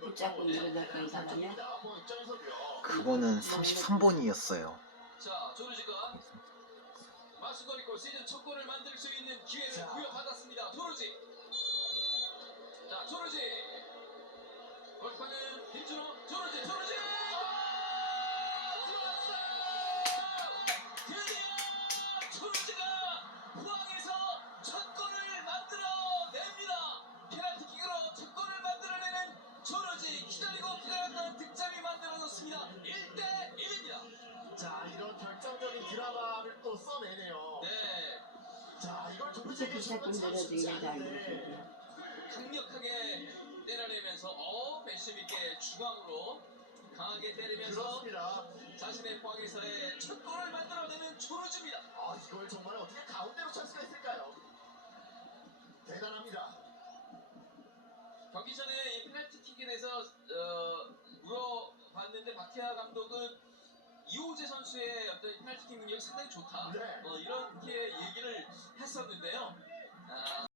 붙잡고 사람이야? 그거는 33번이었어요. 자, 조르지가 마수거리골 시즌 첫 골을 만들 수 있는 기회를 자. 부여 기다리고 기다렸던 득점이 만들어졌습니다. 1대 1입니다. 자, 이런 결정적인 드라마를 또 써내네요. 네. 자, 이걸 자꾸 주면 참 쉽지 않은데. 강력하게 때려내면서 어 배심 있게 중앙으로 강하게 때리면서 그렇습니다. 자신의 포항에서의 첫 골을 만들어내는 조르주입니다. 아, 이걸 정말 어떻게 가운데로 찰 수가 있을까요? 대단합니다. 경기 전에 대해서 어, 물어봤는데 박태하 감독은 이호재 선수의 어떤 페널티킥 능력이 상당히 좋다. 네. 어, 이렇게 얘기를 했었는데요. 아,